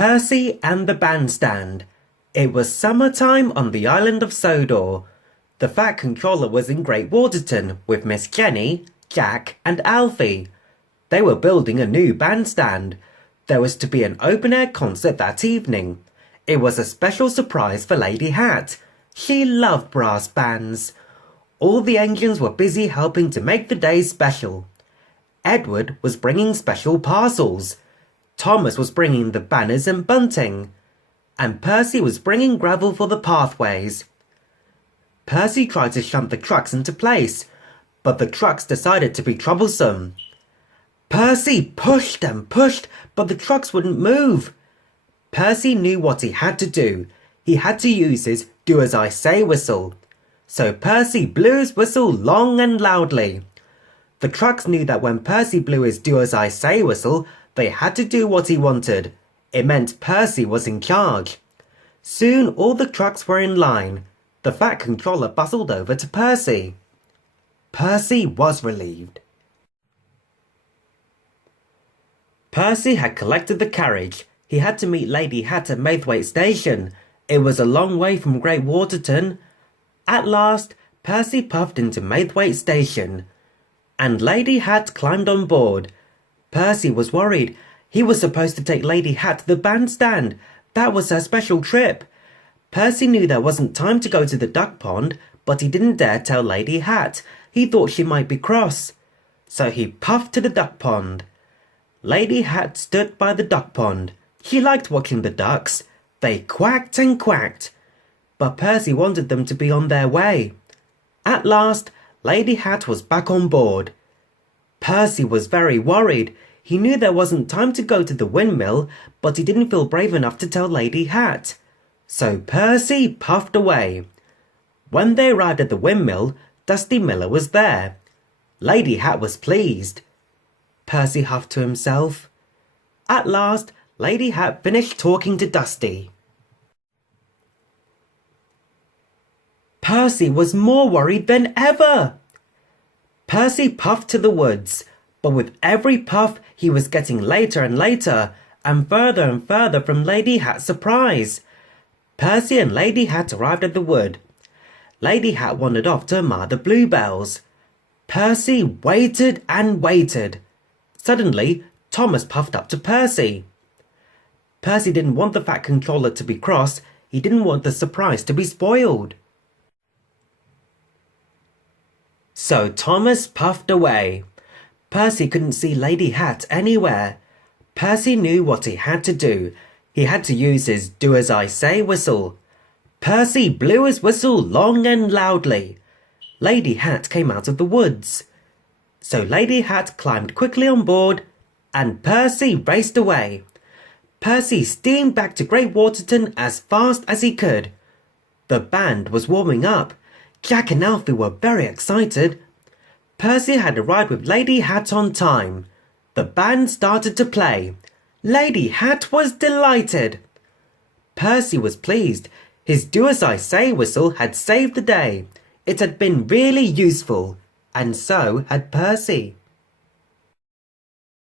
Percy and the Bandstand. It was summertime on the island of Sodor. The Fat Controller was in Great Waterton with Miss Jenny, Jack and Alfie. They were building a new bandstand. There was to be an open-air concert that evening. It was a special surprise for Lady Hat. She loved brass bands. All the engines were busy helping to make the day special. Edward was bringing special parcels. Thomas was bringing the banners and bunting. And Percy was bringing gravel for the pathways. Percy tried to shunt the trucks into place, but the trucks decided to be troublesome. Percy pushed and pushed, but the trucks wouldn't move. Percy knew what he had to do. He had to use his do-as-I-say whistle. So Percy blew his whistle long and loudly. The trucks knew that when Percy blew his do-as-I-say whistle, they had to do what he wanted. It meant Percy was in charge. Soon all the trucks were in line. The Fat Controller bustled over to Percy. Percy was relieved. Percy had collected the carriage. He had to meet Lady Hat at Maithwaite Station. It was a long way from Great Waterton. At last, Percy puffed into Maithwaite Station, and Lady Hat climbed on board. Percy was worried. He was supposed to take Lady Hat to the bandstand. That was her special trip. Percy knew there wasn't time to go to the duck pond, but he didn't dare tell Lady Hat. He thought she might be cross. So he puffed to the duck pond. Lady Hat stood by the duck pond. She liked watching the ducks. They quacked and quacked. But Percy wanted them to be on their way. At last, Lady Hat was back on board. Percy was very worried. He knew there wasn't time to go to the windmill, but he didn't feel brave enough to tell Lady Hat. So Percy puffed away. When they arrived at the windmill, Dusty Miller was there. Lady Hat was pleased. Percy huffed to himself. At last, Lady Hat finished talking to Dusty. Percy was more worried than ever. Percy puffed to the woods, but with every puff he was getting later and later, and further from Lady Hat's surprise. Percy and Lady Hat arrived at the wood. Lady Hat wandered off to admire the bluebells. Percy waited and waited. Suddenly, Thomas puffed up to Percy. Percy didn't want the Fat Controller to be cross. He didn't want the surprise to be spoiled. So Thomas puffed away. Percy couldn't see Lady Hat anywhere. Percy knew what he had to do. He had to use his do-as-I-say whistle. Percy blew his whistle long and loudly. Lady Hat came out of the woods. So Lady Hat climbed quickly on board, and Percy raced away. Percy steamed back to Great Waterton as fast as he could. The band was warming up. Jack and Alfie were very excited. Percy had arrived with Lady Hat on time. The band started to play. Lady Hat was delighted. Percy was pleased. His do-as-I-say whistle had saved the day. It had been really useful, and so had Percy.